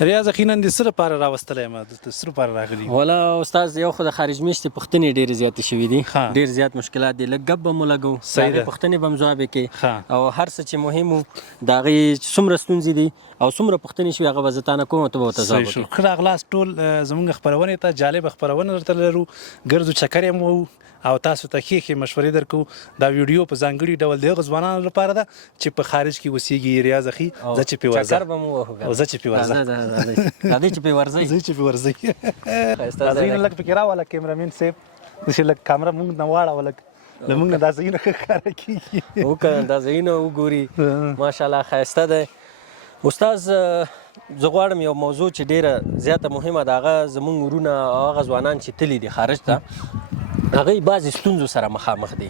ریاض یقینا د څه لپاره راوستلی یم دلته څه لپاره راغلي یو؟ والا استاد یو خو د خارج میشتې پوښتنې ډېرې زیاتې شوي دي، ښه. ډېر زیات مشکلات دي. لږ ګپ به مو لګو، د صحیح هغې ده. پوښتنې به هم ځواب یې ښه. کوې او هر څه چې مهم وو د هغې څومره ستونزې دي او څومره پوښتنې شوي هغه به زه تا نه کوم او ته به ورته ځواب صحیح شو. وکړې. ښه راغلاست ټول زموږ خپرونې ته، جالبه خپرونه درته لرو، ګرځو چکر یې مو او تاسو ته ښې مشورې درکو. دا ویډیو په ځانګړي ډول د هغو ځوانانو لپاره ده چې په خارج کې اوسېږي. ریاض اخي ځه چې پې ورځه، چکر به مو وهو او ځه چې پې ورځه، راځئ چې پې ورځئ. ځه چې پې ورځئ. ښایسته ځای ناظرینو دی. لږ پکې راوله کیمرامین صاحب، داسې لږ کامره موږ نه واړوه، لږ له موږ نه دا ځایونه ښه ښکاره کېږي. وکړه دا ځایونه وګوري، ماشاءالله ښایسته دی. استاد زه غواړم یو موضوع چې ډېره زیاته مهمه ده، هغه زموږ ورونه او هغه ځوانان چې تللي دي خارج ته، هغوی بعضې ستونزو سره مخامخ دي،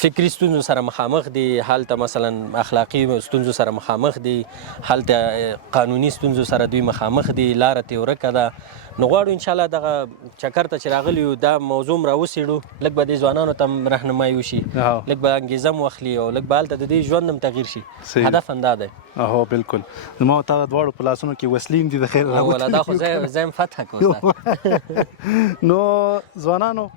فکري ستونزو سره مخامخ دي، هلته مثلا اخلاقي ستونزو سره مخامخ دي، هلته قانوني ستونزو سره دوی مخامخ دي، لاره ترې ورکه ده. نو غواړو انشاءالله دغه چکر ته چې راغلي یو دا موضوع م راوڅېړو، لږ به دې ځوانانو ته هم رهنمایي وشي، لږ به انګېزه م واخلي او لږ به هلته د دې ژوند هم تغییر شي. هدف همدا دی. هو بالکل. زما او تا دواړو په لاسونو کې وسلې هم دي د خیر والا دا خو ځای هم فتح کړو. نو ځوانانو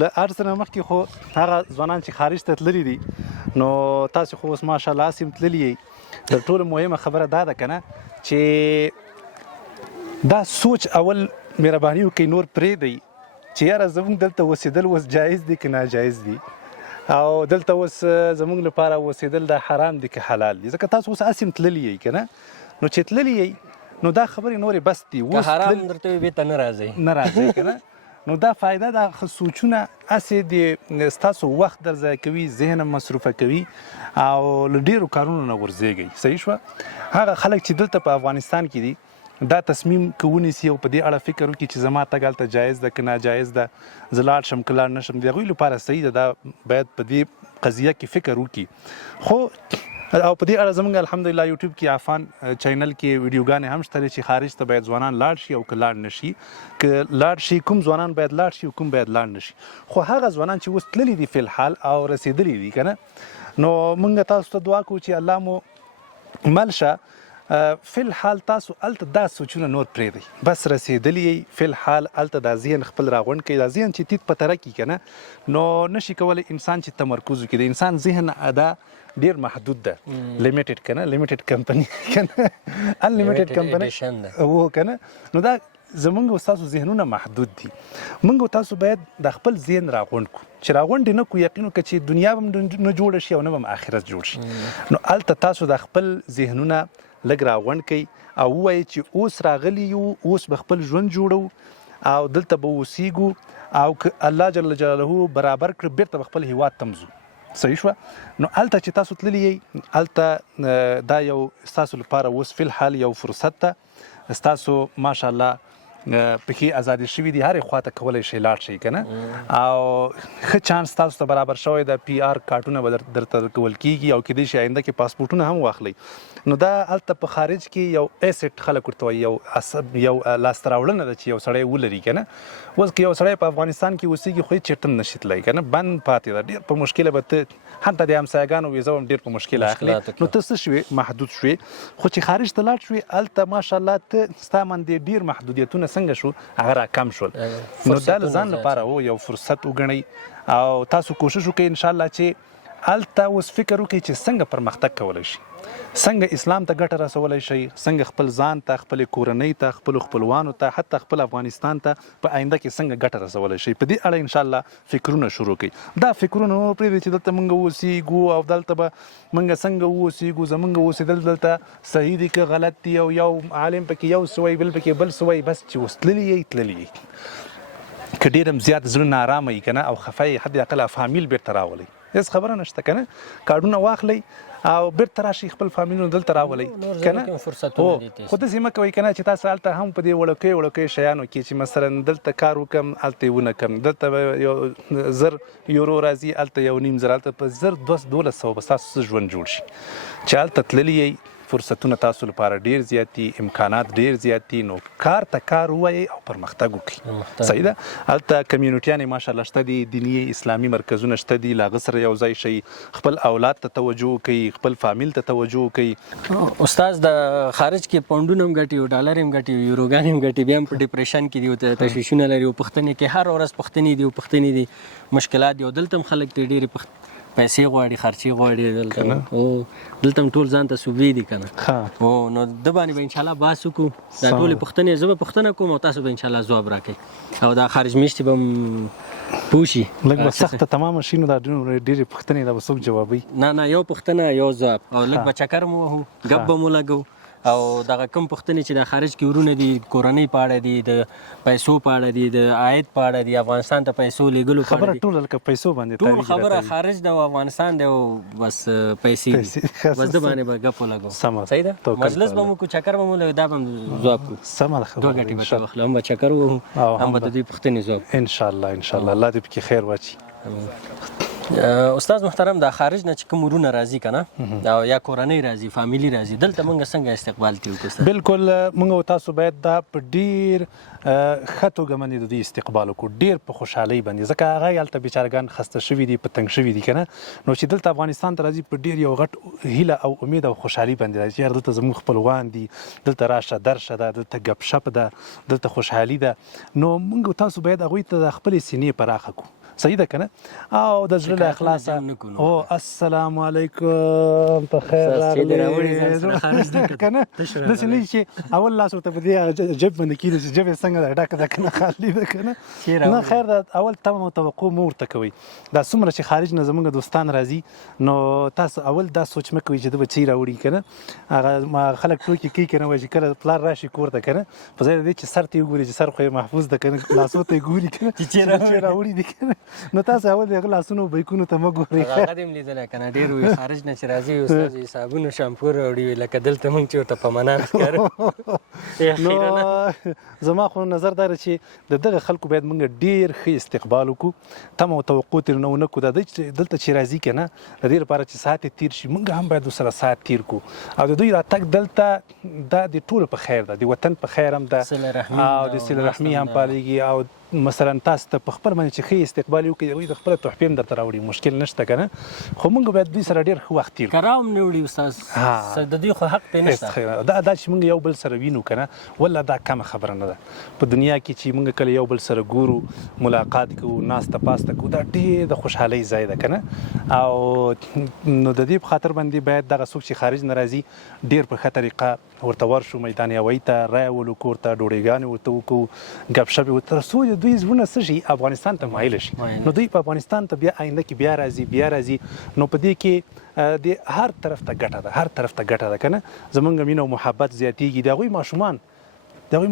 له هر څه نه مخکې خو هغه ځوانان چې خارج ته تللي دي، نو تاسو خو اوس ماشاءالله هسې هم تللي یئ. تر ټولو مهمه خبره دا ده که نه چې دا سوچ اول مهرباني وکړئ، نور پرېږدئ چې یاره زموږ دلته اوسېدل اوس جایز دي که ناجایز دي، او دلته اوس زموږ لپاره اوسېدل دا حرام دي که حلال دي. ځکه تاسو اوس هسې هم تللي یئ که نه، نو چې تللي یئ نو دا خبرې نورې بس دي. که حرام درته وي بېرته نه راځئ، نه راځئ که نه. نو دا فایده دا سوچونه هسې د ستاسو وخت در ضایع کوي، ذهن مصروفه کوي او له ډېرو کارونو نه غورځېږئ. صحیح شوه. هغه خلک چې دلته په افغانستان کې دي دا تصمیم که ونیسي او په دې اړه فکر وکړي چې زما تګ هلته جایز ده که ناجایز ده، زه لاړ شم که لاړ نه شم، د هغوی لپاره صحیح ده. دا باید په دې قضیه کې فکر وکړي. خو او په دې اړه زموږ الحمدلله یوټیوب کې عفان چینل کې ویډیوګانې هم شته چې خارج ته باید ځوانان لاړ شي او که لاړ نه شي، که لاړ شي کوم ځوانان باید لاړ شي او کوم باید لاړ نه شي. خو هغه ځوانان چې اوس تللي دي فی الحال او رسېدلي دي که نه، نو موږ تاسو ته دعا کوو چې الله مو مل شه. فی الحال تاسو هلته دا سوچونه نور پرېږدئ، بس رسېدلي یئ فی الحال هلته دا ذهن خپل راغونډ کړئ. دا ذهن چې تیت په تره کړي که نه، نو نشي کولی انسان چې تمرکز وکړي. د انسان ذهن دا ډېر محدود ده، لیمیټډ که نه، لیمیټډ کمپني که نه، انلیمیټډ کمپني و که نه. نو دا زموږ او ستاسو ذهنونه محدود دي. موږ او تاسو باید د خپل ذهن راغونډ کړو، چې راغونډ یې نه کړو یقین وکړه چې دنیا به هم نه جوړه شي او نه به هم آخرت جوړ شي. نو هلته تاسو د خپل ذهنونه لږ راغونډ کړئ او ووایئ چې اوس راغلي یو، اوس به خپل ژوند جوړو او دلته به اوسېږو، او که الله جل جلاله برابر کړه بېرته به خپل هیواد ته ځو. صحیح شوه. نو هلته چې تاسو تللي یئ، هلته دا یو ستاسو لپاره اوس فی الحال یو فرصت ده. ستاسو ماشاءالله پکې ازادي شوي دي، هرې خواته کولی شئ لاړ شئ که نه، او ښه چانس تاسو ته برابر شوی ده. پی آر کارټونه به درته درکول کېږي او کیدای شي آینده کې پاسپورټونه هم واخلئ. نو دا هلته په خارج کې یو ایسټ خلک ورته وایي، یو لاسته راوړنه ده چې یو سړی ولري که نه. اوس که یو سړی په افغانستان کې اوسېږي خو هېڅ چېرته هم نشي تللی که نه، بند پاتې ده، ډېر په مشکله به ته حتی د همسایګانو ویزه هم ډېر په مشکله اخلي. نو ته څه شوې؟ محدود شوې. خو چې خارج ته لاړ شوې هلته ماشاءالله ته ستا باندې ډېر محدودیتونه څنګه شو هغه راکم شول. نو دا له ځان لپاره یو فرصت وګڼئ او تاسو کوشش وکړئ انشاءالله چې هلته اوس فکر وکړئ چې څنګه پرمختګ کولی شي، څنګه اسلام ته ګټه رسولی شئ، څنګه خپل ځان ته، خپلې کورنۍ ته، خپلو خپلوانو ته، حتی خپل افغانستان ته په آینده کې څنګه ګټه رسولی شئ. په دې اړه انشاءالله فکرونه شروع کړئ. دا فکرونه مه پرېږدئ چې دلته موږ اوسېږو او دلته به موږ څنګه اوسېږو، زموږ اوسېدل دلته صحیح دي که غلط دي، او یو عالم پکې یو څه وایي بل پکې بل څه وایي. بس چې اوس تللي یئ تللي یئ. که ډېر هم زیات زړه نارامه یي که نه او خفه یې، حد اقل فامیل بېرته راولئ، هېڅ خبره نشته که نه. کارډونه واخلئ او بېرته راشئ خپل فامیلونه دلته راولئ که نه. خو داسې مه کوئ که نه چې تاسو هلته هم په دې وړوکیو شیانو کې چې مثلا دلته کار وکړم هلته یې ونه کړم، دلته به یو 1000 یورو راځي هلته 1.5 زره، هلته په 1000 1200 به ستاسو ژوند جوړ شي. چې هلته تللي یئ فرصتونه تاسو لپاره ډیر زیات دي، امکانات ډیر زیات دي، نو کار ته کار ووایئ او پرمختګ وکړئ. صحیح ده. هلته کمیونټیانې ماشاءالله شته دي، دیني اسلامي مرکزونه شته دي، له هغه سره یو ځای شئ، خپل اولاد ته توجه وکړئ، خپل فامیل ته توجه وکړئ. استاد د خارج کې پونډونه هم ګټي او ډالر هم ګټي او یوروګان هم ګټي، بیا هم په ډیپریشن کې دي او تشویشونه لري او پوښتنې کې هر ورځ پوښتنې دي مشکلات دي او دلته هم خلک ډېرې پیسې غواړي، خرچې غواړي دلته، او دلته هم ټول ځان ته صوبې دي که نه. او نو د باندې به انشاءالله بحث وکړو، دا ټولې پوښتنې زه به پوښتنه کوم او تاسو به انشاءالله ځواب راکړئ او دا خارج میشتې به هم پوه شي. لږ به سخته تمامه شي نو دا ډېرې پوښتنې دا به څوک جوابوي؟ نه یو پوښتنه یو ځواب، او لږ به چکر مو وهو، ګپ به مو لګو او دغه کوم پوښتنې چې د خارج کې ورونه دي، کورنۍ په اړه دي، د پیسو په اړه دي، د عاید په اړه دي، افغانستان ته پیسو لیږلو په اړه دي، خبره ټوله لکه پیسو باندې ټول خبره خارج ده او افغانستان دی او بس پیسې دي، بس د باندې به ګپ ولګو. صحیح ده. مجلس به مو کو، چکر به مو لګو، دا به هم ځواب کوو. سمه ده خبره. دوه ګټې به واخلو، هم به چکر ووهو، هم به د دوی پوښتنې ځواب. انشاءالله الله دې پکې خیر واچي. استاد محترم، د خارج نه چې کوم ورونه راځي که نه او یا کورنۍ راځي، فامیلي راځي، دلته موږ څنګه استقبال کوو؟ بالکل موږ او تاسو باید دا په ډیر ښه توګه باندې د دوی استقبال وکړو، ډیر په خوشحالۍ باندې، ځکه هغه هلته بیچارهګان خسته شوي دي، په تنګ شوي دي که نه، نو چې دلته افغانستان ته راځي په ډیر یو غټ هیله او امید او خوشحالي باندې راځي، یار دلته زموږ خپلوان دي، دلته راشه درشه ده، دلته ګپ شپ ده، دلته خوشحالي ده، نو موږ او تاسو باید هغوی ته د خپلې سینې پراخه کړو. صحیح ده که نه؟ او د زړه له اخلاصه او السلام علیکم، په خیر راغلې که نه، داسې نه چې اول لاس ورته په دې جیب باندې کېږدي چې جیب یې څنګه ده، ډکه ده که نه خالي ده که نه. نه خیر ده، اول تمه او توقع مو ورته کوئ. دا څومره چې خارج نه زموږ دوستان راځي نو تاسو اول دا سوچ مه کوئ چې ده به څه راوړي که نه، هغه خلک ټوکې کوي که نه، وایي چې کله پلار راشي کور ته که نه، په ځای د دې چې سر ته یې وګوري چې سر خو یې محفوظ ده که نه، لاسو ته یې ګوري که نه چې راوړي دي که نه، نو تاسو اول د هغه لاسونو بیکونو ته مه ګورئ. هغه دې هم لیدلی که نه، ډېر وي خارج نه چې راځي استاد یې صابون او شامپو راوړي وي، لکه دلته موږ چې ورته په منان ښکاره. نو زما خو نظر دا چې د دغه خلکو باید موږ ډېر ښه استقبال وکړو، تمه او توقع ترې ونه کړو. د دوی چې دلته چې راځي که نه، د دې لپاره چې ساعت یې تېر شي، موږ هم باید ورسره ساعت تېر کړو، او د دوی راتګ دلته دا د ټولو په خیر ده، د وطن په خیر هم ده او د صله رحمي هم پالېږي، او مثلا تاسو ته په خپل باندې چې ښه استقبال وکړي، هغوی د خپله تحفې هم درته راوړي، مشکل نشته که نه، خو موږ باید دوی سره ډېر ښه وخت تېر کړو. که راهم نه وړي استاد، د دوی خو حق پرې نشته. دا چې موږ یو بل سره وینو که نه، والله دا کمه خبره نه ده. په دنیا کې چې موږ کله یو بل سره ګورو، ملاقات کوو، ناسته پاسته کوو، دا ډېر د خوشحالۍ ځای ده که نه، او نو د دې په خاطر باندې باید دغه څوک چې خارج نه راځي ډېر په ښه طریقه ورته ورشو، میدان هوایي ته رایه ولو، کور ته ډوډۍ ورته وکړو، ګپ شپ یې تر څو دوی زړونه څه شي، افغانستان ته مایله شي، نو دوی په افغانستان ته بیا آینده کې بیا راځي، نو په دې کې د هر طرف ته ګټه ده، هر طرف ته ګټه ده که نه، زموږ مینه او محبت زیاتېږي، د هغوی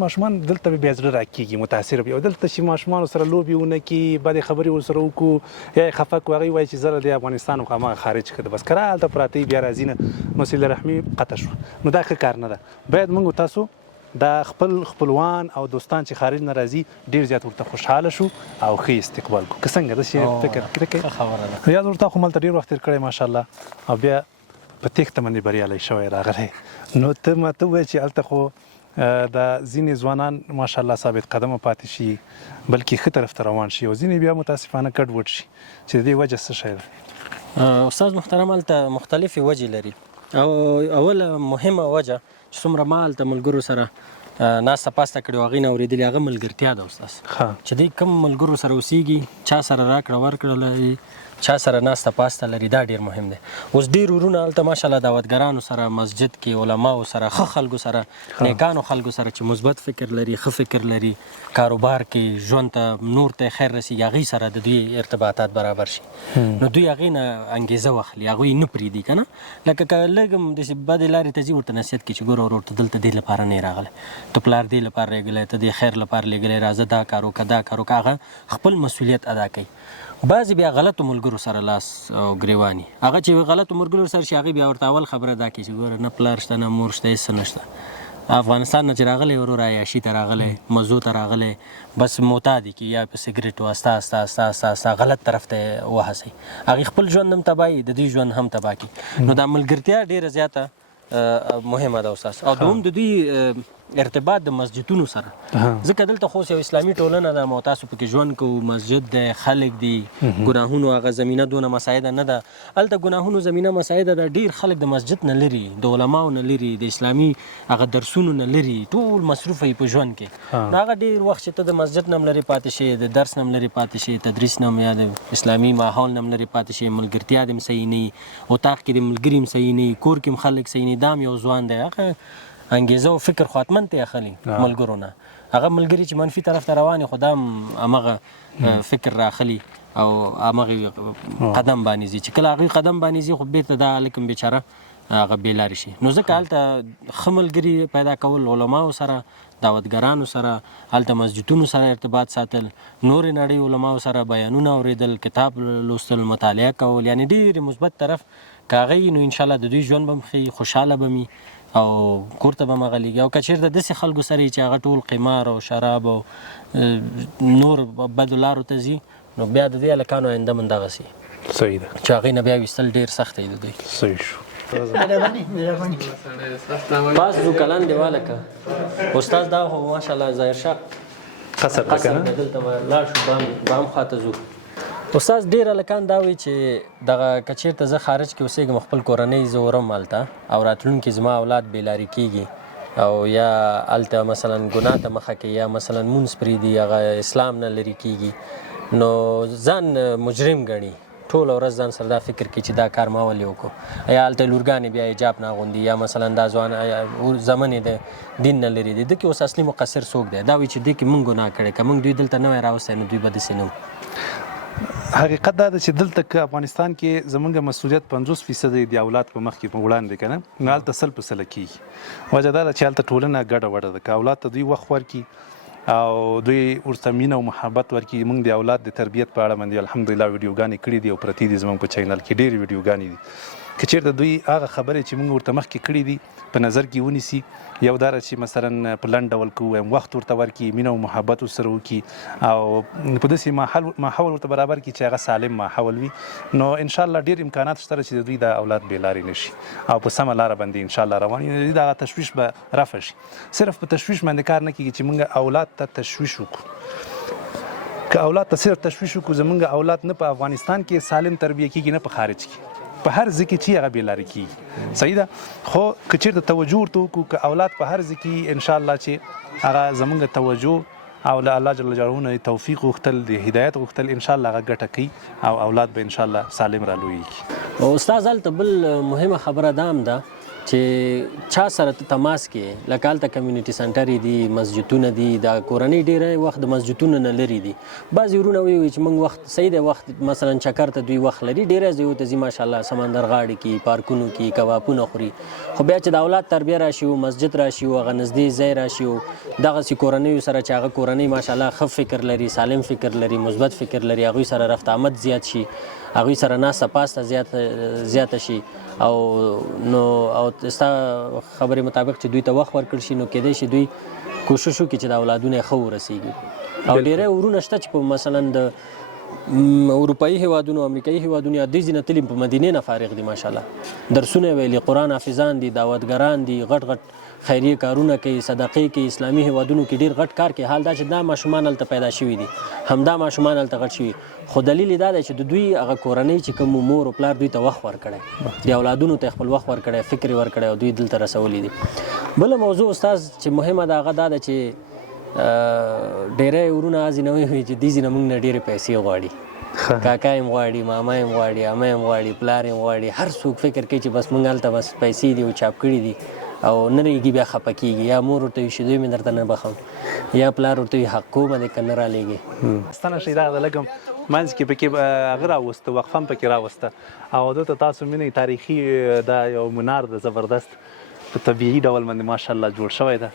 ماشومان دلته بیا زړه راکېږي، متاثره وي، او دلته چې ماشومانو سره لوبې ونه کړي، بدې خبرې ورسره وکړو، یا یې خفه کړو، هغوی وایي چې زه د افغانستان خو هماغه خارج کړه، بس که هلته پراته بیا راځي نه، نو صله رحمي قطع شوه، نو دا ښه کار نه ده. باید موږ تاسو دا خپلوان او دوستان چې خارج نه راځي ډېر زیات ورته خوشحاله شو او ښه استقبال کړو، که څنګه داسې فکر کوئ؟ خبره ده. یاد ورته خو ملته ډېر وخت تېر کړی ماشاءالله، او بیا په تېښته باندې بریالی شوی راغلی، نو ته ماته ووایه چې هلته خو د ځینې ځوانان ماشاءالله ثابت قدمه پاتې شي، بلکې ښه طرف ته روان شي، او ځینې بیا متاسفانه ګډ وډ شي، چې د دې وجه څه شی ده؟ استاد محترم، هلته مختلفې وجې لري، او اوله مهمه وجه چې څومره ما هلته ملګرو سره ناسته پاسته کړې او هغې نه اورېدلي، هغه ملګرتیا ده استاد، چې دوی کوم ملګرو سره اوسېږي، چا سره راکړه ورکړه لري، چا سره ناسته پاسته لري، دا ډېر مهم دی. اوس ډېر ورونه هلته ماشاءالله دعوتګرانو سره، مسجد کې علماو سره، ښه خلکو سره، نیکانو خلکو سره چې مثبت فکر لري، ښه فکر لري، کاروبار کې ژوند ته نور ته خیر رسېږي، هغوی سره د دوی ارتباطات برابر شي، نو دوی هغې نه انګېزه واخلي، هغوی نه پرېږدي که نه، لکه که لږ هم داسې بدې لارې ته ځي، ورته نصیحت کړي چې ګوره ورور ته دلته دې لپاره نه یې راغلی، ته پلار دې لپاره لېږلی، ته دې خیر لپاره لېږلی، راځه دا کار وکړه، دا کار وکړه، هغه خپل مسؤلیت ادا کوي. بعضې بیا غلطو ملګرو سره لاس او ګریواني، هغه چې غلطو ملګرو سره شي، هغې بیا ورته اول خبره دا کوي چې ګوره نه پلار شته، نه مور شته، هېڅ څه نشته، افغانستان نه چې راغلی ورور عیاشي ته راغلی، مزو ته راغلی، بس معتادي کې یا په سګرټو استا غلط طرف ته وهڅوي، هغې خپل ژوند هم تباهي، د دوی ژوند هم تباه کړي، نو دا ملګرتیا ډېره زیاته مهمه ده استاد. او دوم د دوی ارتباط د مسجدونو سره، ځکه دلته خو یو اسلامي ټولنه ده، مو تاسو پکې ژوند کوو، مسجد دی، خلک دي، ګناهونو هغه زمینه دونه مساعده نه ده. هلته ګناهونو زمینه مساعده ده، ډېر خلک د مسجد نه لري، د علماو نه لري، د اسلامي هغه درسونو نه لري، ټول مصروفه وي په ژوند کې. نو هغه ډېر وخت چې ته د مسجد نه هم لرې پاتې شې، د درس نه هم لرې پاتې شې، تدریس نه هم یا د اسلامي ماحول نه هم لرې پاتې شې، ملګرتیا دې هم صحیح نه وي، اتاق کې د ملګري هم صحیح نه وي، کور کې هم خلک صحیح نه وي، دا هم یو ځوان دی، هغه انګیزه او فکر خو حتمن ته اخلي ملګرو نه. هغه ملګري چې منفي طرف ته روان خو دا هم همغه فکر راخلي او همغه قدم باندې ځي، چې کله هغوی قدم باندې ځي خو بېرته دا هلک هم بیچاره هغه بېلارې شي. نو ځکه هلته ښه ملګري پیدا کول، علماو سره، دعوتګرانو سره، هلته مسجدونو سره ارتباط ساتل، نورې نړۍ علماو سره بیانونه اورېدل، کتاب لوستل، مطالعه کول، یعنې ډېرې مثبت طرف که هغه وي نو انشاءالله د دوی ژوند به هم ښه، خوشحاله به وي او کور ته به هم هغه لیږي. او که چېرته داسې خلکو سره چې هغه ټول قمار او شراب او نور بدو لارو ته ځي، نو بیا د دې هلکانو آینده هم همدغسې صحیح ده چې هغې نه بیا ویستل ډېر سخت دی د دوی. صحیح شو. پاس ځو کلان دیواله که استاد دا خو ماشاءالله ظاهر شاه قصر ده که نه دلته لاړ شو بام خواته ځو. استاد ډېر هلکان دا وایي چې دغه که چېرته زه خارج کې اوسېږم، خپل کورنۍ زه ورم هلته او راتلونکي زما اولاد بېلارې کېږي او یا هلته مثلا ګناه ته مخه کوي یا مثلا مونځ پرېږدي، هغه اسلام نه لرې کېږي، نو ځان مجرم ګڼي، ټوله ورځ ځان سره دا فکر کوي چې دا کار ما ولې وکړو، یا هلته لورګانې بیا حجاب نه اغوندي، یا مثلا دا ځوان زمنې د دین نه لرې دي. ده کې اوس اصلي مقصر څوک دی؟ دا وایي چې دې کې مونږ ګناه کړی، که مونږ دوی دلته نه وای راوستی نو دوی به داسې نه وو. حقیقت دا ده چې دلته که افغانستان کې زمونږ مسؤلیت 50% د اولاد په مخ کې په وړاندې که نه، نو هلته 100% کېږي. وجه دا ده چې هلته ټولنه ګډه وډه ده، که اولاد ته دوی وخت ورکړي او دوی ورته مینه او محبت ورکړي. موږ د اولاد د تربیت په اړه باندې الحمدلله ویډیوګانې کړي دي او پرتې دي زموږ په چینل کې ډېرې ویډیوګانې دي. که چېرته دوی هغه خبرې چې موږ ورته مخکې کړي دي په نظر کې ونیسي، یو دا چې مثلا په لنډ ډول که ووایم وخت ورته ورکړي، مینه او محبت ورسره وکړي او په داسې ماحول ورته برابر کړي چې هغه سالم ماحول وي، نو انشاءالله ډېر امکانات شته چې د دوی د اولاد بېلارې نه شي او په سمه لاره باندې انشاءالله روان وي. دغه تشویش به رفع شي. صرف په تشویش باندې کار نه کېږي چې موږ اولاد ته تشویش وکړو. که اولاد ته صرف تشویش وکړو، زموږ اولاد نه په افغانستان کې سالم تربیه کېږي نه په خارج کې، په هر ځای کې چې هغه بېلارې کېږي. صحیح ده. خو که چېرته توجه ورته وکړو، که اولاد په هر ځای کې انشاءالله چې هغه زموږ توجه او له الله جل جلاله نه توفیق غوښتل، د هدایت غوښتل، انشاءالله هغه ګټه کوي او اولاد به انشاءالله سالم رالویږي. او استاد هلته بل مهمه خبره دا هم ده چې چا سره ته تماس کې، لکه هلته کمیونټي سنټرې دي، مسجدونه دي، دا کورنۍ ډېری وخت د مسجدونو نه لرې دي. بعضې ورونه وایي چې موږ وخت صحیح دی، وخت مثلا چکر ته دوی وخت لري، ډېری ځایونو ته ځي ماشاءالله، سمندر غاړې کې، پارکونو کې کبابونه خوري، خو بیا چې د اولاد تربیه راشي او مسجد راشي او هغه نږدې ځای راشي او دغسې کورنیو سره چې هغه کورنۍ ماشاءالله ښه فکر لري، سالم فکر لري، مثبت فکر لري، هغوی سره رفت آمد زیات شي، هغوی سره ناسته پاسته زیاته شي او نو او ستا خبرې مطابق چې دوی ته وخت ورکړل شي، نو کېدای شي دوی کوشش وکړي چې د اولادونه یې ښه ورسېږي. او ډېری ورونه شته چې په مثلا د اروپایي هیوادونو، امریکایي هیوادونو یا دې ځینې تلي په مدینې نه فارغ دي ماشاءالله، درسونه ویلي، قرآن حافظان دي، دعوتګران دي، غټ غټ خیریه کارونه کوي، صدقې کوي. اسلامي هیوادونو کې ډېر غټ کار کوي. حال دا چې دا ماشومان هلته پیدا شوي دي، همدا ماشومان هلته غټ شوي، خو دلیل یې دا دی چې د دوی هغه کورنۍ چې کوم مور او پلار دوی ته وخت ورکړی، د اولادونو ته خپل وخت ورکړی، فکر یې ورکړی او دوی دلته رسولي دي. بله موضوع استاد چې مهمه ده هغه دا ده چې ډېری ورونه هسې نه وایي چې دې ځینه موږ نه ډېرې پیسې غواړي، کاکا یې غواړي، ماما یې غواړي، عمه یې غواړي، پلار یې غواړي، هر څوک فکر کوي چې بس موږ هلته بس پیسې دي او چاپ کړي دي او نه رهېږي، بیا خفه کېږي، یا مور ورته وي شیدې مې درته نه بخم، یا پلار ورته وي حق کومه دی که نه رالېږي. ستنه شي دغه لږ منځ کې پکې هغه راوسته، وقفه هم پکې راوسته او دلته تاسو وینئ تاریخي دا یو منار د زبردست په طبیعي ډول باندې ماشاءالله جوړ شوی ده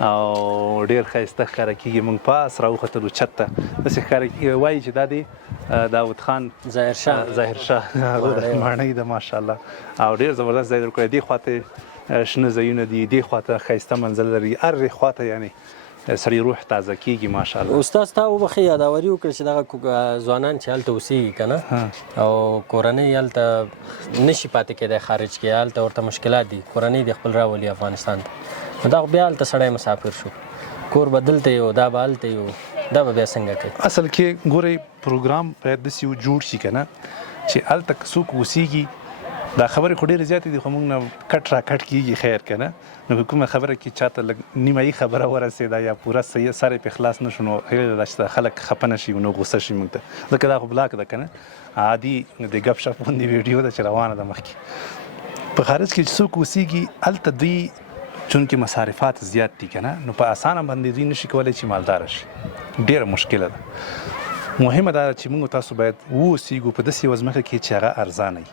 او ډېر ښایسته ښکاره کېږي. موږ پاس راوختلو چت ته، داسې ښکاره وایي چې دا دی داود خان ظاهر شاه هغه ماڼۍ ده ماشاءالله او ډېر زبردست ځای جوړ کړی. دې خواته شنه ځایونه دي، دې خواته ښایسته منظر لري، هرې خواته یعنې سړی روح تازه کیږي ماشاءالله. استاد تا وبخښه یاداوري وکړه چې دغه ځوانان چې هلته اوسېږي که نه او کورنۍ هلته نشي پاتې کېدی خارج کې، هلته ورته مشکلات دي، کورنۍ دې خپل راولي افغانستان ته، نو دا بیا هلته سړی مسافر شو، کور به دلته یو دا به هلته یو، دا به بیا څنګه کوي؟ اصل کې ګورئ پروګرام باید داسې جوړ شي که نه چې هلته که څوک اوسېږي، دا خبرې خو ډېرې زیاتې دي خو موږ نه کټ را کټ کېږي خیر که نه، نو کومه خبره کې چاته لږ نیمایي خبره ورسېده یا پوره صحیح سر یې پې خلاص نه شو نو هیله ده چې خلک خفه نه شي نو غوسه شي موږ ته، ځکه دا خو بلاک ده که نه، عادي د ګپ شپ غوندې ویډیو ده چې روانه ده مخکې. په خارج کې چې څوک اوسېږي هلته دوی چونکې مصارفات زیات دي که نه، نو په اسانه باندې دوی نشي کولی چې مالداره شي، ډېره مشکله ده. مهمه دا چې موږ تاسو باید واوسېږو په داسې یوه ځمکه کې چې هغه ارزانه وي،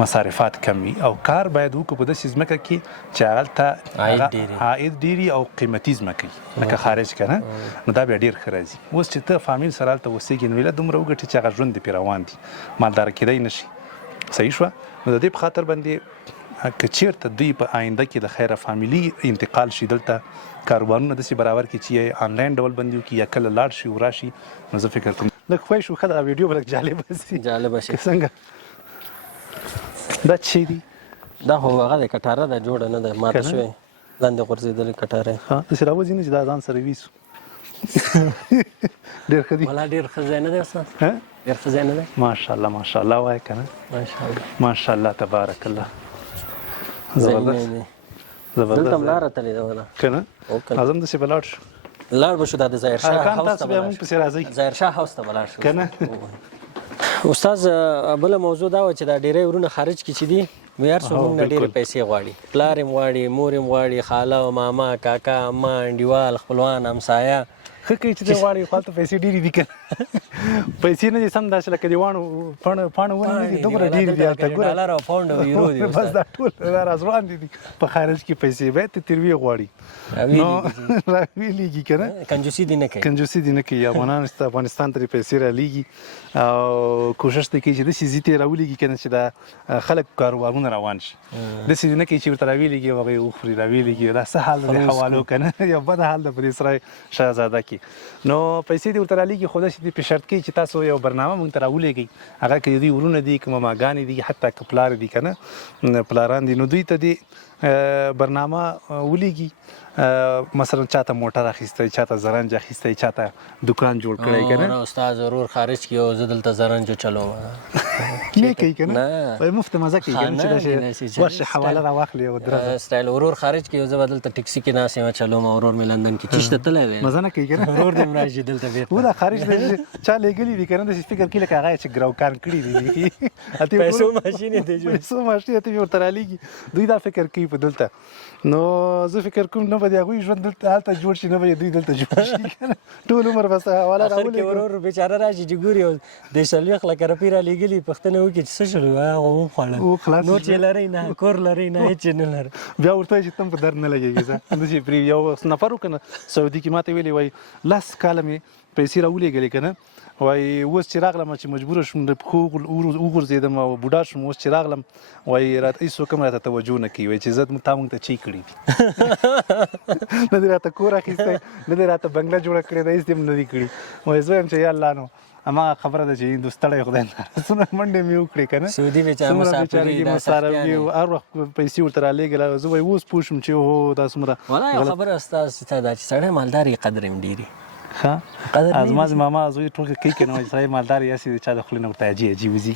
مصارفات کم وي، او کار باید وکړو په داسې ځمکه کې چې هغلته عاید ډېري او قیمتي ځمکه وي لکه خارج که نه، نو دا بیا ډېر ښه راځي. اوس چې ته فامیل سره هلته اوسېږي نو ایله دومره وګټې چې هغه ژوند دې پرې روان دي، مالداره کېدی نه شي، صحیح شوه. نو د دې په خاطر باندې که چېرته دوی په آینده کې د خیره فامیلي انتقال شي دلته کاروبارونه داسې برابر کړي چې یې آنلاین ډول باندې وکړي یا کله لاړ شي وراشي، نو زه فکر کوم لږ خوښ شو، ښه دا ویډیو به لږ جالبه شي. جالبه شي. څنګه دا څه دي؟ دا خو هغه د کټاره ده، جوړه نه ده، ماته شوې لاندې غورځېدلې کټاره یې. داسې راوځي نه چې دا ځان سره ویسو. ډېر ښه دي والله ډېر ښه ځای نه دی استاد، ډېر ښه ځای نه دی. ماشاءالله ماشاءالله وایه که نه، ماشاءالله ماشاءالله تبارک الله. دلته هم لاره تللې ده که نه، اعظم داسې به لاړ شو، لاړ به شو، دا د ظاهرشاه هاوس ته به بیا موږ پسې راځئ، ظاهرشاه هاوس ته به لاړ شو که نه. استاد بله موضوع دا وه چې دا ډېری ورونه خارج کې چې دي نو یار څو موږ نه ډېرې پیسې غواړي، پلار یې غواړي، مور یې غواړي، خاله او ماما، کاکا، اما، انډیوال، خپلوان، همسایه، ښه کوي چې دی غواړي، خو هلته پیسې ډېرې دي که پیسې نه دي سم داسې لکه د واڼو پاڼو ونې نه دي، دومره ډېرې دي هلته ګوره، ډالر او پاونډ او یورو دي بس دا ټول دا راځوان دي په خارج کې پیسې باید ته ترویې غواړي، نو راویلېږي که نه، کنجوسي دې نه کوي، کنجوسي دې نه کوي، افغانستان ته پیسې رالیږي او کوشش دې کوي چې داسې ځي ته یې راولېږي که نه چې دا خلک کاروبارونه روان شي، داسې دې نه کوي چې ورته راویلېږي او هغه یې وخوري راویلېږي، دا څه حال ده د حوالو که نه، یو بده حال ده په دې سرای شهزاده کې. نو پیسې دې ورته رالیږي خو داسې دې پې شرط کوي چې تاسو یو برنامه موږ ته راولېږئ، هغه که د دوی ورونه دي که ماماګانې دي حتی که پلار دي که نه پلاران دي، نو دوی ته دې برنامه ولیږي، مثلا چاته موټر اخیستی، چاته زرنج اخیستی، چاته دکان جوړ کړی که نه. استاد ضرور خارج کې او زه دلته زرنج چلوم نه کوي که نه، مفت مزه کوي که نه چې ورشي حواله راواخلي او درځه سټایل. ورور خارج کې زه به دلته ټکسي کې ناست یم چلوم، ورور مې لندن کې چشته تللی دی، مزه نه کوي که نه، ورور دې هم راشي دلته بېرته. و دا خارج چا لېږلي دي که نه، داسې فکر کوي لکه هغه یې چې ګروکان کړي دي، پیسو ماشین یې دی جوړ، پیسو ماشین ته ورته رالیږي، دوی دا فکر کوي په دلته. نو زه فکر کوم نه به د هغوی ژوند دلته هلته جوړ شي، نه به دوی دلته جوړ شي که نه، ټول عمر بس حواله راولېږي. ورور بیچاره راشي چې ګوري او د 40 لکه روپۍ رالېږلي، پوښتنه وکړي چې څه شول، هغه وخوړل، نور چې لرئ نه، کور لرئ نه، هېڅ نه لرئ، بیا ورته وایي چې ته هم په درد نه لګېږي. زه همداسې پرې یو نفر و که نه سعودي کې ماته ویلې وایي 10 کاله مې پیسې راولېږلې که نه، وایي اوس چې راغلم چې مجبوره شوم د پښو وغورځېدم او بوډا شوم، اوس چې راغلم وایي راته هېڅوک هم راته توجه نه کوي، وایي چې زه تا موږ ته چی کړي دي نه دې راته کور اخیستی، نه دې راته بنګله جوړه کړې ده، هېڅ دې هم نه دي کړي. وایي زه وایم چې یا الله نو هماغه خبره ده چې هندوستړی خدای څومره منډې مې وکړې که نه، سعودي بیچاره مسافري هر وخت پیسې ورته رالېږله. زه وایي اوس پوه شوم چې هو دا څومره والله یو خبره ستاسو ته دا چې سړی مالدار یې قدر یې ډېرې ښه زما د ماما زوی ټوکې کوي که نه، وایي سړی مالدار یې هسې د چا د خولې نه ورته عجي عجي وځي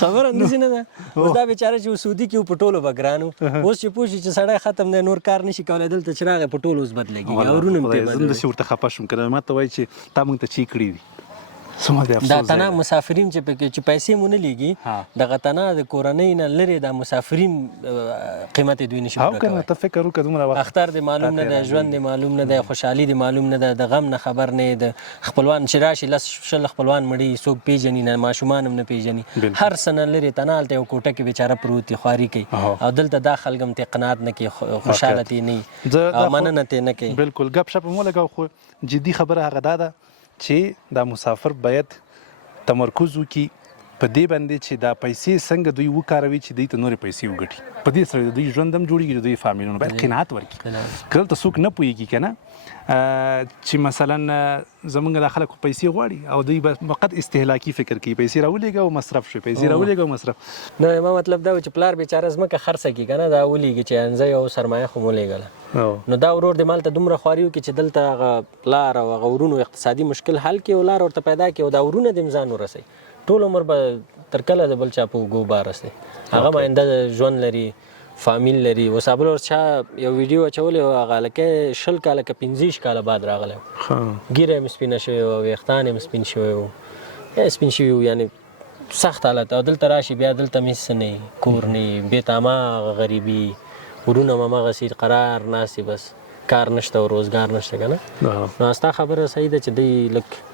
خبره همداسې نه ده. اوس دا بیچاره چې سعودي کې و په ټولو به ګران و، اوس چې پوه شي چې سړی ختم دی، نور کار نشي کولی، دلته چې راغی په ټولو اوس بد لګېږي، اورونه هم پرې بد. زه همداسې ورته خفه شوم که نه، ما ته وایي چې تا موږ ته چی کړي دي، څومره د افسوس دا تنها مسافرین چې پکې چې پیسې مو نه لېږي، دغه تنها د کورنۍ نه لرې دا مسافرین قیمت یې دوی نشي پوره کولی. او که نه ته فکر وکړه دومره وخت اختر دې معلوم نه دی، ژوند دې معلوم نه دی، خوشحالي دې معلوم نه ده، د غم نه خبر نه، د خپلوان چې راشي 10 خپلوان مړي، څوک پیژني نه، ماشومان هم نه پیژني، هر څه نه لرې تنها هلته یو کوټه کې بیچاره پروت دی، خواري کوي، او دلته دا خلک هم ترې قناعت نه کوي، خوشحاله ترې نه وي او مننه ترې نه کوي. بلکل ګپ شپ هم ولګوو، خو جدي خبره هغه دا ده چې دا مسافر باید تمرکز وکړي په دې باندې چې دا پیسې څنګه دوی وکاروي چې دوی ته نورې پیسې وګټي په دې سره د دوی ژوند هم جوړېږي د دوی فامیلونو باید قناعت ورکړي که دلته څوک نه پوهېږي که نه چې مثلا زمونږ د خلکو پیسې غواړي او دوی به فقط استهلاکي فکر کوي پیسې راولېږه او مصرف شوي پیسې راولېږه او مصرف نو ما مطلب دا و چې پلار بیچاره ځمکه خرڅه کړي که نه دا ولېږي چې انځه یو سرمایه خو مو لېږله نو دا ورور دې مالته دومره خواري وکړي چې دلته هغه پلار او هغه ورونو اقتصادي مشکل حل کړي او لار ورته پیدا کړي او دا ورونه دې هم ځان ورسوي ټول عمر به تر کله د بل چا په اوږو بار رسوي هغه آینده ژوند لري فامیل لري اوس بل ورچا یو ویډیو اچولی و هغه هلکه 20 کاله که 15 کاله بعد راغلی ږیره یې هم سپینه شوې وه ویښتان یې هم سپین شوی و سپین شوي و یعنې سخت حالت او دلته راشي بیا دلته مې څه نه کور نه بېت هماغه غریبي ورونه هم هماغسې قرار ناستې بس کار نشته او روزګار نشته که نه نو ستا خبره صحیح ده چې دوی لږ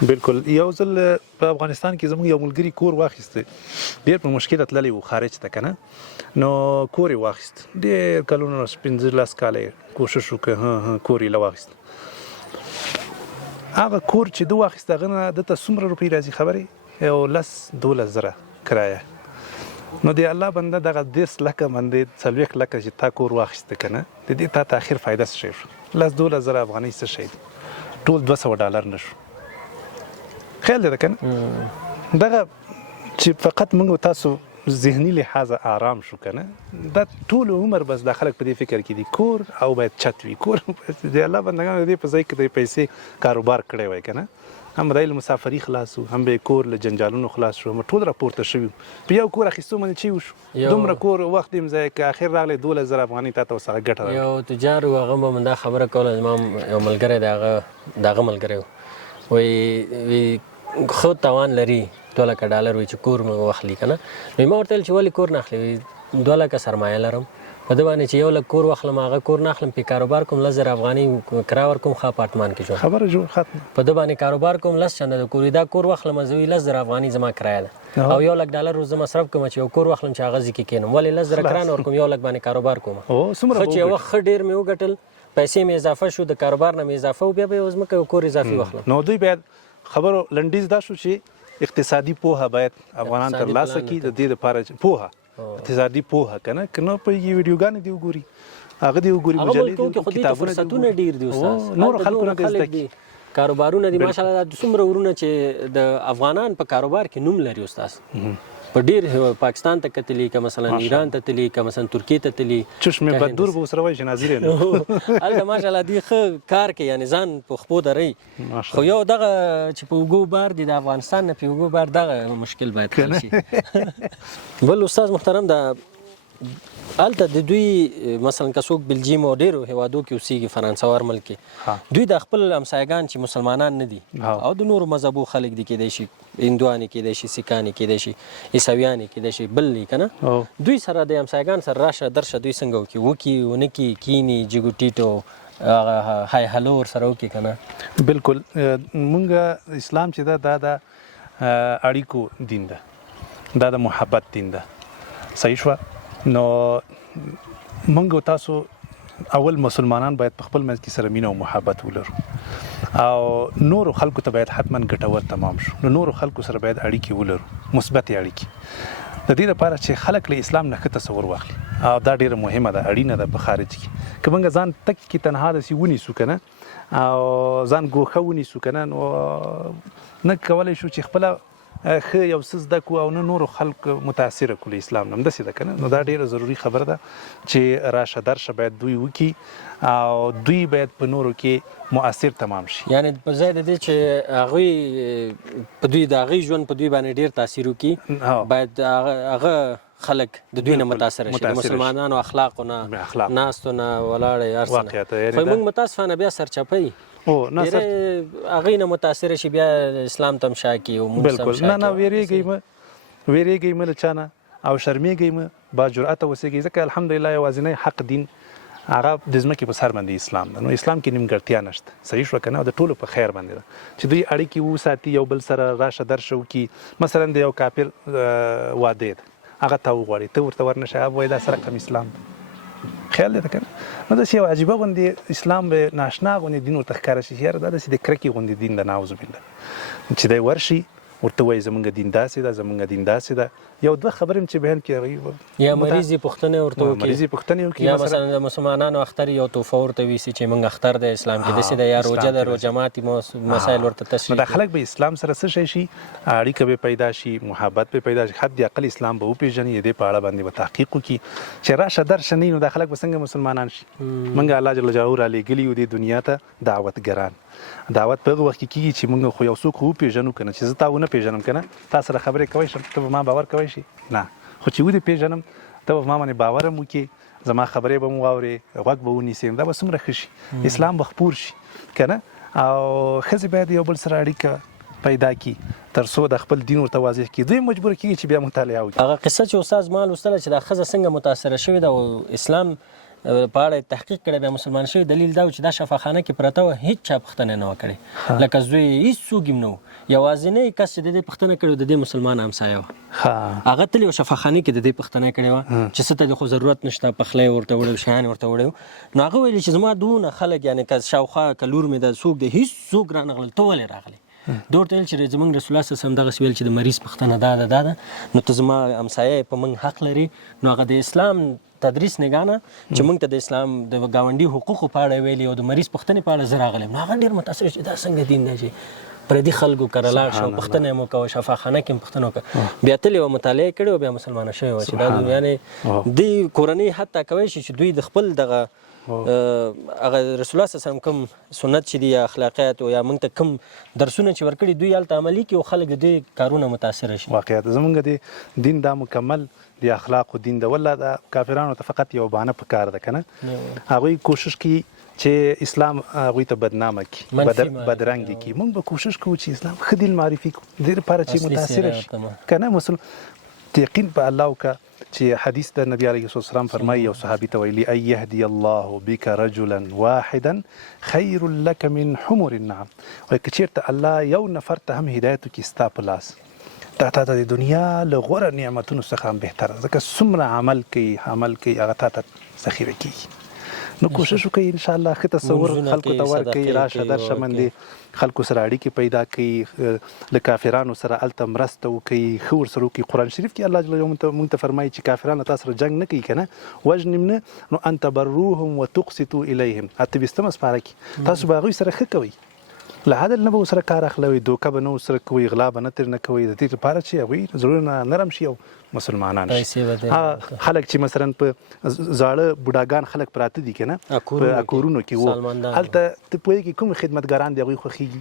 بالکل یو ځل په افغانستان کې زموږ یو ملګري کور واخیسته ډېر په مشکله تللی و خارج ته که نه نو کور یې واخیست ډېر کلونه 15 کاله یې کوشش وکړ کور یې له واخیست هغه کور چې ده واخیست هغه نه دته څومره روپۍ راځي خبرې یو 10-12 زره کرایه نو د الله بنده دغه 10 لکه باندې 40 لکه چې تا کور واخیسته که نه د دې تا ته اخر فایده څه شی شو 10-12 زره افغانۍ څه شی دی ټول $200 نه شو خیال دی که نه دغه چې فقط موږ تاسو ذهني لحاظه آرام شو که نه دا ټول عمر بس دا خلک په دې فکر کې دي کور او باید چت وي کور د الله بندګانو د دې په ځای کې د پیسې کاروبار کړی وای که نه هم بدایل مسافري خلاص وو هم به کور له جنجالونو خلاص شو ټول راپورته شوي په یو کور اخیستو باندې چی وشو دومره کور وخت یې ځای که اخر راغلی 12,000 افغانۍ تا ته ورڅخه ګټه راغله یو تجار و هغه به من دا خبره کوله زما یو ملګری دی هغه ملګری و وایي خو توان لري $2,000 وي چې کور مې واخلي که نه نو ما ورته ویل چې ولې کور نه اخلي 2 سرمایه لرم په ده باندې چې 1 لک کور واخلم هغه کور نه اخلم پې کاروبار کوم 10,000 افغانۍ کرا ورکوم ښه اپارټمان کې ژوند خبره جوړ ختم په ده باندې کاروبار کوم 10 چنده د کور دا کور واخلم زه 10,000 افغانۍ زما کرایه ده او $1 زه مصرف کوم چې یو کور واخلم چې هغه ځای کې کینم ولې 10,000 کرا نه ورکوم 1 لک باندې کاروبار کوم ښه چې یو ښه ډېر مې وګټل پیسې مې اضافه شو د کاروبار نه مې اضافه و بیا به یې ځمکه یو کور اضافي واخلم نو دوی باید خبرو لنډیز دا شو چې اقتصادي پوهه باید افغانان ترلاسه کړي د دې لپاره چې پوهه اقتصادي پوهه که نه په ویډیوګانې دې وګوري هغه دې وګوري مجلې دې کتابونه فرصتونه ډېر دي استاد نور خلکو نه زده کړي کاروبارونه دي ماشاءالله څومره ورونه چې د افغانان په کاروبار کې نوم لري استاد په ډېر پاکستان ته کتلی که مثلا ایران ته تلي که مثلا ترکیې ته تلي چشم بدور به ورسره وایي چې ناظر نه هلته ماشاءالله دوی ښه کار کوي یعنې ځان په خپو دروي خو یو دغه چې په اوږو بار دي د افغانستان نه په اوږو بار دغه مشکل باید حل شي بل استاد محترم دا هلته د دوی مثلا که څوک بلجیم او ډېرو هیوادو کې اوسېږي فرانسوار ملک کې دوی د خپل همسایګان چې مسلمانان نه دي او د نورو مذهبو خلک دي کېدای شي هندوانې کېدای شي سیکانې کېدای شي عیسویانې کېدای شي بل دي که نه دوی سره د همسایګان سره راشه درشه دوی څنګه وکړي ونه کړي کیني جګو ټیټو هغه های هلو ورسره وکړي که نه بالکل مونږ اسلام چې ده دا د اړیکو دین ده دا د محبت دین ده صحیح شوه نو موږ تاسو اول مسلمانان باید په خپل منځ کې سره مینه او محبت ولرو او نورو خلکو ته باید حتما ګټور تمام شو نو نورو خلکو سره باید اړیکې ولرو مثبت اړیکې د دې لپاره چې خلک له اسلام نه ښه تصور واخلي او دا ډیره مهمه ده اړینه ده په خارج کې که موږ ځان تک کې تنها داسې ونیسو که نه او ځان ګوښه ونیسو که نه نو نه کولی شو چې خپله ښه یو څه زده کړو او نه نورو خلک متاثره کړو له اسلام نه همداسې ده که نه نو دا ډېره ضروري خبره ده چې راشه درشه باید دوی وکړي او دوی باید په نورو کې مؤثر تمام شي یعنې په ځای د دې چې هغوی په دوی د هغوی ژوند په دوی باندې ډېر تاثیر وکړي باید هغه خلک د دوی نه متاثره شي د مسلمانانو اخلاقو نه ناستو نه ولاړې هر څه نه خو موږ متاسفانه بیا سرچپوي هغوی نه متاثره شي بیا اسلام ته هم شا کړي بالکل نه ویرېږئ مه له چا نه او شرمېږئ مه باجرأته اوسېږئ ځکه الحمدلله یوازینی حق دین هغه د ځمکې په سر باندې اسلام ده نو اسلام کې نیمګړتیا نشته صحیح شوه که نه د ټولو په خیر باندې ده چې دوی اړیکې وساتي یو بل سره راشه درشه وکړي مثلا د یو کافر واده ده هغه ته وغواړي ته ورته ورنشئ هغه وایي دا سره کم اسلام ده خیال دی که نه نو داسې یو عجیبه غوندې اسلام به ناشنا غوندې دین ورته ښکاره شي یاره دا داسې د کرکې غوندې دین ده نعوذ بالله چې دی ورشي ورته وایي زمونږ دین داسې ده زمونږ دین داسې ده یو دوه خبرې چې بیان کړي هغوی یا مریضې پوښتنې ورته وکړي مریضې پوښتنې وکړي یا مثلا د مسلمانانو اختر یو تحفه ورته ویسي چې موږ اختر د اسلام کې داسې ده یا روژه ده روژه ماتي مسایل ورته تشریح نو دا خلک به اسلام سره څه شی شي اړیکه به پیدا شي محبت به پیدا شي حد اقل اسلام به وپېژني د دې په اړه باندې به تحقیق وکړي چې راشه درشه نه نو دا خلک به څنګه مسلمانان شي موږ الله جل جلاله رالیږلي یو دې دنیا ته دعوتګران دعوت په هغه وخت کې کېږي چې موږ خو یو څوک وپېژنو که نه چې زه تا ونه پېژنم که نه تا سره خبرې کوی شم ته به ما باور کوی شي نه خو چې ودې پېژنم ته به ما باندې باور هم وکړې زما خبرې به م واورې غوږ به ونیسې دا به څومره ښه شي اسلام به خپور شي که نه او ښځې باید یو بل سره اړیکه پیدا کړي تر څو د خپل دین ورته واضح کړي دوی مجبور کېږي چې بیا مطالعه وکړي هغه قصه چې استاد ما لوستله چې دا ښځه څنګه متاثره شوې ده او اسلام په اړه تحقیق کړی بیا مسلمان شوی دلیل دا و چې دا شفاخانه کې پرته وه هېڅ چا پوښتنه نه وه کړې لکه زوی یې هېڅوک هم نه و یوازینی کس چې د دې پوښتنه کړې وه د دې مسلمان همسایه وه هغه تلې وه شفاخانې کې د دې پوښتنه کړې وه چې څه ته دې خو ضرورت نشته پخلی ورته وړی شیان ورته وړی نو هغه ویلي چې زما دونه خلک یعنې که شاوخوا که لور مې ده څوک دی هېڅوک رانغلل ته ولې راغلی ده ورته ویل چې زموږ رسول الله صلی الله علیه وسلم دغسې ویل چې د مریض پوښتنه دا ده نو ته زما همسایه په موږ حق لري نو هغه د اسلام تدریس نگانه چې موږ ته د اسلام د ګاونډي حقوقو په اړه ویلي او د مریض پوښتنې په اړه زه راغلی نو هغه ډېر متاثر چې دا څنګه دین دی چې پردي خلکو کره لاړ شو پوښتنه یې مو کوه شفاخانه کې هم پوښتنه وکړه بیا تلې وه مطالعه یې کړې وه بیا مسلمانه شوې وه چې دا یعنې دوی کورنۍ حتی کوی شي چې دوی د خپل دغه هغه رسول الله صلی الله علیه وسلم کوم سنت چې دي یا اخلاقیات یا موږ ته کوم درسونه چې ورکړي دوی هلته عملي کړي او خلک د دوی کارونه متاثره شي واقعیت زمونږ د دین دا مکمل د اخلاقو دین د والله د کافرانو ته فقط یو بهانه پکار ده که نه هغوی کوشش کوي چې اسلام هغوی ته بدنامه کړي بدرنګې کړي موږ به کوشش کوو چې اسلام ښه دین معرفي کړو د دې لپاره چې متاثره شي که نه یقین په الله وکړه چې حدیث د نبی علیه الصلاة والسلام فرمایي یو صحابي ته ویلي ان یهدي الله بک رجلا واحدا خیر لک من حمر النعم وایي که چېرته الله یو نفر ته هم هدایت وکړي ستا په لاس دا تا ته د دنیا له غوره نعمتونو څخه هم بهتره ځکه څومره عمل کوي هغه تا ته ذخیره کېږي نو کوشش وکړئ انشاءالله ښه تصور خلکو ته ورکړئ راشه درشه باندې خلکو سره اړیکې پیدا کړئ له کافرانو سره هلته مرسته وکړئ ښه ورسره وکړئ قرآن شریف کې الله جل جلاله موږ ته فرمایي چې کافران له تا سره جنګ نه کوي که نه وژنم نه نو ان تبروهم وتقسطوا الیهم اته ویستمه سپاره کې تاسو به هغوی سره ښه کوئ له عدل نه به ورسره کار اخلوئ دوکه به نه ورسره کوئ غلا به نه ترې نه کوئ د دې لپاره چې هغوی زړونه نرم شي او مسلمانان شي خلک چې مثلا په زاړه بوډاګان خلک پراته دي که نه په اکورونو کې وو هلته ته پوهېږي کوم خدمتګاران دي هغوی خوښېږي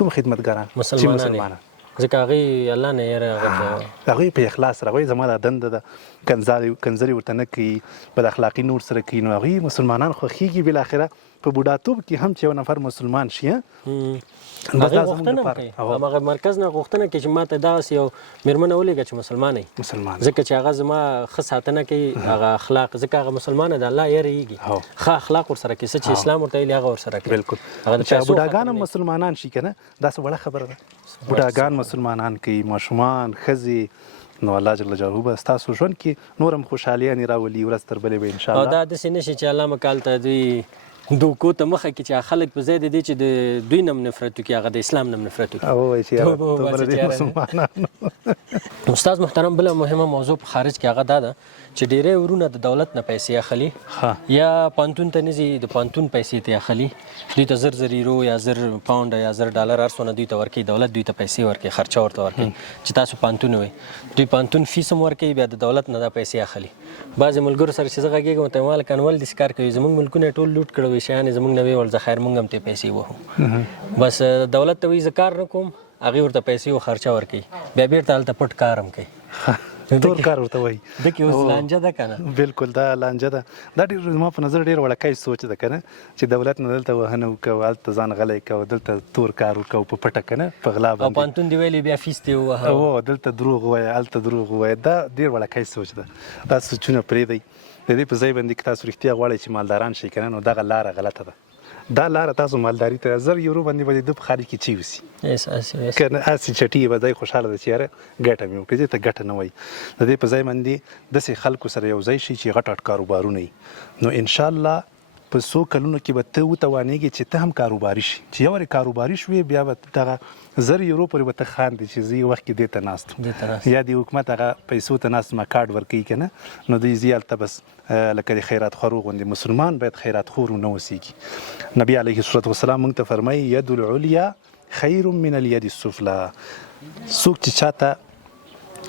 کوم خدمتګاران چې مسلمانان ځکه هغوی الله نه یېره هغوی په اخلاص سره هغوی زما دا دنده ده کنځلې ورته نه کوي بد اخلاقي نور سره کوي نو هغوی مسلمانان خوښېږي بالاخره په بوډاتوب کې هم چې یو نفر مسلمان شي هغوی غوښتنه هم کوي هماغه مرکز نه غوښتنه کوي چې ما ته داسې یو مېرمنه ولیږه چې مسلمانه وي ځکه چې هغه زما ښه ساتنه کوي هغه اخلاق ځکه هغه مسلمانه ده الله یېرېږي ښه اخلاق ورسره کوي څه چې اسلام ورته ویلي هغه ورسره کوي بلکل چې بوډاګان هم مسلمانان شي که نه دا څه وړه خبره ده بوډاګان مسلمانان کوي ماشومان ښځې نو الله جل جلاله به ستاسو ژوند کې نور هم خوشحالیانې راولي ورځ تر بلې به انشاءالله او دا داسې نه شي چې الله مکال ته دوی دوکو ته مخه کړي چې خلک په ځای د دې چې د دوی نه هم نفرت وکړي هغه د اسلام نه هم نفرت وکړي استاد محترم بله مهمه موضوع په خارج کې هغه دا ده چې ډېری ورونه د دولت نه پیسې اخلي یا پانتون ته نه ځي د پانتون پیسې ته اخلي دوی ته 1000 یورو یا 1000 پاونډ یا 1000 ډالر هر څونه دوی ته ورکوي دولت دوی ته پیسې ورکوي خرچه ورته ورکوي چې تاسو پانتون وئ دوی پانتون فیس هم ورکوي بیا د دولت نه دا پیسې اخلي بعضې ملګرو سره چې زه غږېږم ورته وایم هلکان ولې داسې کار کوي زموږ ملکونه یې ټول لوټ کړه وي شیان یې زموږ نه ویې وړل خیر موږ هم ترې پیسې وهو بس دولت ته وایي زه کار نه کوم هغې ورته پیسې و خرچه ورکوي بیا بېرته هلته پټ کار هم کوي تور کار ورته وایي دکې اوس لانجه ده که نه بلکل دا لانجه ده دا ډېر زما په نظر ډېر وړکی سوچ ده که نه چې دولت نه دلته وهنه وکړو هلته ځان غلی کوو دلته تور کار وکړو په پټه که نه په غلا باندې او پانتون دې ویلې بیا فیس دې ووهه دلته دروغ ووایه هلته دروغ ووایه دا ډېر وړکی سوچ ده دا سوچونه پرېږدئ د دې په ځای باندې که تاسو رښتیا غواړئ چې مالداران شئ که نه نو دغه لاره غلطه ده دا لاره تاسو مالداري ته 1000 یورو باندې به د په خارج کې چی وسي که نه هسې چټي به ځای خوشحاله ده چې یاره ګټه مې وکړي دې ته ګټه نه وایي د دې په ځای باندې داسې خلکو سره یو ځای شي چې غټ غټ کاروبارونه وي نو انشاءالله په څو کلونو کې به ته وتوانېږي چې ته هم کاروباري شي چې یو وارې کاروباري شوې بیا به دغه 1,000 یورو پورې به ته خاندې چې زه یو وخت کې دې ته ناست یا د حکومت هغه پیسو ته ناست ما کارډ ورکوي که نه نو دوی ځي هلته بس لکه د خیرات خورو غوندې مسلمان باید خیرات خور ونه اوسېږي نبي علیه الصلة والسلام موږ ته فرمایي ید العلیا خیر من الید السفلا څوک چې چاته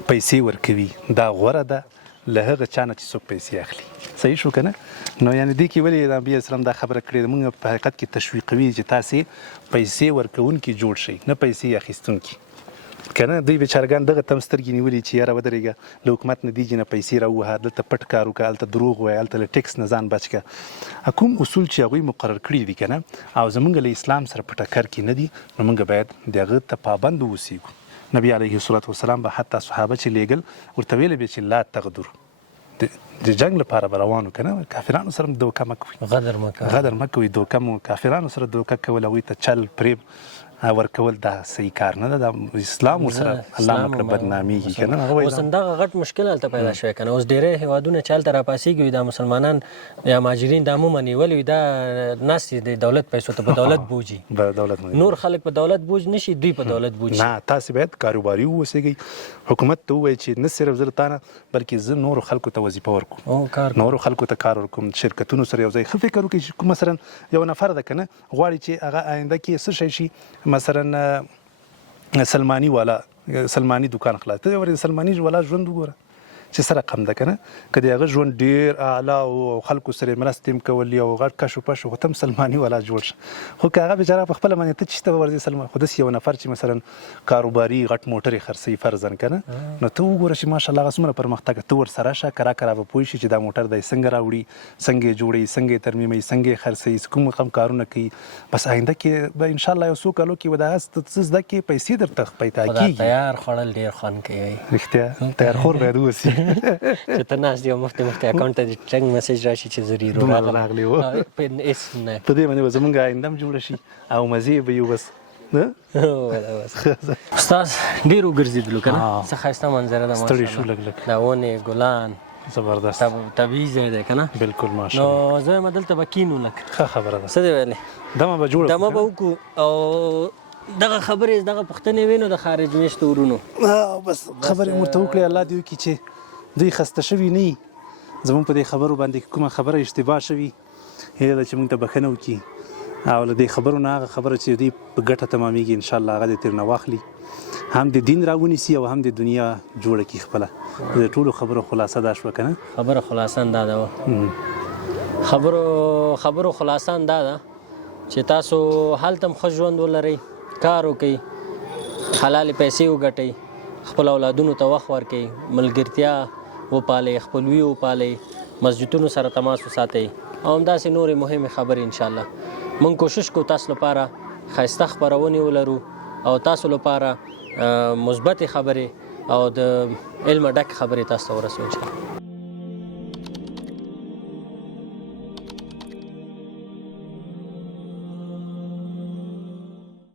پیسې ورکوي دا غوره ده له هغه چا نه چې څوک پیسې اخلي صحیح شو که نه نو یعنې دې کې ولې نبي اسلام دا خبره کړې ده موږ په حقیقت کې تشویقوي چې تاسې پیسې ورکوونکي جوړ شئ نه پیسې اخیستونکي که نه دوی بېچارګان دغه تم سترګې نیولې چې یاره ودرېږه له حکومت نه دیجې نه پیسې راووهه دلته پټ کار وکړه هلته دروغ وایه هلته له ټیکس نه ځان بچ کړه کوم اصول چې هغوی مقرر کړي دي که نه او زموږ له اسلام سره په ټکر کې نه دي نو موږ باید د هغه ته پابند واوسېږو نبي علیه الصلة والسلام به حتی صحابه چې لیږل ورته ویلی به چې لا تغدرو د جنگ لپاره به روانو که نه کافرانو سره دوکه مه کوئ غدر مه کوئ دوکه مو کافرانو سره دوکه کول هغوی ته چل پریب ورکول دا صحیح کار نه ده دا اسلام ورسره الله مکړه بدنامیږي که نه اوس همدغه غټ مشکل هلته پیدا شوی که نه اوس ډېری هېوادونه چې هلته راپاسېږي وي دا مسلمانان یا مهاجرین دا عموما نیولي وي دا ناست دي د دولت پیسو ته په دولت بوجي نور خلک په دولت بوج نشي دوی په دولت بوجي نه تاسې باید کاروباري واوسېږئ حکومت ته ووایي چې نه صرف زه تا نه بلکې زه نورو خلکو ته وظیفه ورکوم نورو خلکو ته کار ورکوم شرکتونو سره یو ځای ښه فکر وکړئ چې مثلا یو نفر ده که نه غواړي چې هغه آینده کې څه شی شي مثلا سلماني والا سلماني دکان خلاص ته ورې سلماني والا ژوند وګوره چې سره کم ده که نه که د هغه ژوند ډېر اعلی او خلکو سره یې مرستې هم کولې او غټ کش و پش خو ته هم سلماني والا جوړ شه خو که هغه بېچاره په خپله باندې ته چېرته به ورځې سلمان خو داسې یو نفر چې مثلا کاروباري غټ موټر یې خرڅوي فرضاً که نه نو ته وګوره چې ماشاءالله هغه څومره پرمختګ ته ورسره شه کرا به پوه شي چې دا موټر دی څنګه راوړي څنګه یې جوړوي څنګه یې ترمیموي څنګه یې خرڅوي کوم رقم کارونه کوي بس آینده کې به انشاءالله یو څو کالو کې به د هغه څه زده کړې پیسې درته پیدا کېږي تیار خوړل ډېر خوند کوي رښتیا تیار خور باید واوسي چې ته ناست یو مفتې اکاونټ ته د ټرنګ میسج راشي چې زه ریرو راغلی و په دې باندې به زموږ آینده هم جوړه شي او مزې به یو بس استاد ډېر وګرځېدلو که نه څه ښایسته منظره ده ستړي شو لږ دا ونې ګلان زبردست طبیعي ځای دی که نه بلکل ماشاءالله نو زه یم دلته به کینو لږ ښه خبره ده څه دی ویلې دمه به جوړه دمه به وکړو او دغه خبرې دغه پوښتنې وینو د خارج میشتو ورونو بس خبرې ورته وکړې الله دې وکړي چې دوی خسته شوي نه وي زموږ په دې خبرو باندې کومه خبره اشتباه شوي هیله ده چې موږ ته بښنه وکړي او له دې خبرو نه هغه خبره چې دوی په ګټه تمامیږي انشاءالله هغه دې ترې نه واخلي هم د دین راونیسي او هم د دنیا جوړه کړي خپله د ټولو خبرو خلاصه دا شوه که نه خبره خلاصه دا ده خبرو خلاصه دا ده چې تاسو هلته هم ښه ژوند ولرئ کار وکړئ حلالې پیسې وګټئ خپل اولادونو ته وخت ورکړئ ملګرتیا وپالئ خپلوي وپالئ مسجدونو سره تماس وساتئ او همداسې نورې مهمې خبرې انشاءالله موږ کوشش کوو تاسو لپاره ښایسته خپرونې ولرو او تاسو لپاره مثبتې خبرې او د علم ډک خبرې تاسو ته ورسوو انشاءالله